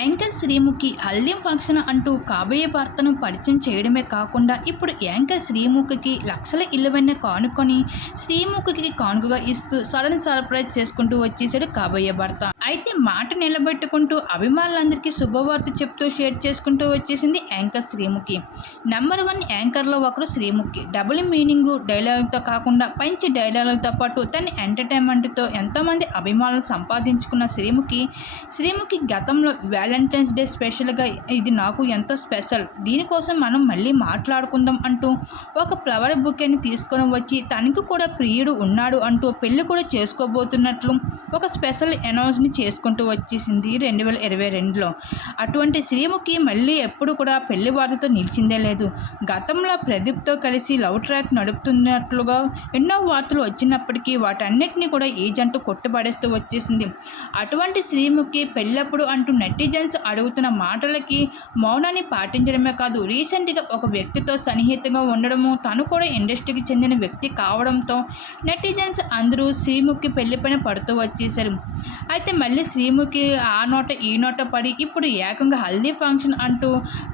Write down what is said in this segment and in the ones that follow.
Anchor Sreemukhi haldi function అంటూ కాబోయే భర్తను పరిచయం చేయడమే కాకుండా ఇప్పుడు యాంకర్ శ్రీముఖికి లక్షల ఇల్లువన్న కానుకొని శ్రీముఖికి కానుకగా ఇస్తూ సడన్ సర్ప్రైజ్ చేసుకుంటూ వచ్చేసాడు కాబోయే భర్త అయితే మాట నిలబెట్టుకుంటూ అభిమానులందరికీ శుభవార్త చెప్తూ షేర్ చేసుకుంటూ వచ్చేసింది యాంకర్ శ్రీముఖి. నెంబర్ వన్ యాంకర్లో ఒకరు శ్రీముఖి. డబుల్ మీనింగ్ డైలాగులతో కాకుండా పంచి డైలాగులతో పాటు తన ఎంటర్టైన్మెంట్తో ఎంతోమంది అభిమానులు సంపాదించుకున్న శ్రీముఖి శ్రీముఖి గతంలో వ్యాలంటైన్స్ డే స్పెషల్గా ఇది నాకు ఎంతో స్పెషల్. దీనికోసం మనం మళ్ళీ మాట్లాడుకుందాం అంటూ ఒక ఫ్లవర్ బుకేని తీసుకొని వచ్చి తనకు కూడా ప్రియుడు ఉన్నాడు అంటూ పెళ్ళి కూడా చేసుకోబోతున్నట్లు ఒక స్పెషల్ అనౌన్స్ని చేసుకుంటూ వచ్చేసింది రెండు వేల ఇరవై రెండులో. అటువంటి శ్రీముఖి మళ్ళీ ఎప్పుడు కూడా పెళ్ళి వార్తతో నిలిచిందే లేదు. గతంలో ప్రదీప్తో కలిసి లవ్ ట్రాక్ నడుపుతున్నట్లుగా ఎన్నో వార్తలు వచ్చినప్పటికీ వాటన్నిటిని కూడా ఈ జంట కొట్టుపడేస్తూ వచ్చేసింది. అటువంటి శ్రీముఖి పెళ్ళప్పుడు అంటూ నెటిజన్స్ అడుగుతున్న మాటలకి మౌనాన్ని పాటించడమే కాదు రీసెంట్గా ఒక వ్యక్తితో సన్నిహితంగా ఉండడము తను కూడా ఇండస్ట్రీకి చెందిన వ్యక్తి కావడంతో నెటిజన్స్ అందరూ శ్రీముఖి పెళ్ళిపైన పడుతూ వచ్చేసారు అయితే మళ్ళీ శ్రీముఖి ఆ నోట ఈ నోట పడి ఇప్పుడు ఏకంగా హల్దీ ఫంక్షన్ అంటూ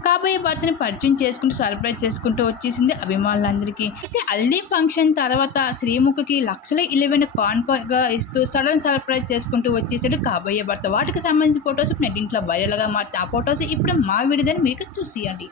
కాబోయే భర్తని పరిచయం చేసుకుంటూ సర్ప్రైజ్ చేసుకుంటూ వచ్చేసింది అభిమానులందరికీ. అయితే హల్దీ ఫంక్షన్ తర్వాత శ్రీముఖికి లక్షల ఇలవైన కాన్కోగా ఇస్తూ సడన్ సర్ప్రైజ్ చేసుకుంటూ వచ్చేసాడు కాబోయే భర్త. వాటికి సంబంధించిన ఫొటోస్ నెట్టింట్లో వైరల్గా మారుతాయి ఆ ఫొటోస్ ఇప్పుడు మా విడుదల మీకు చూసియండి.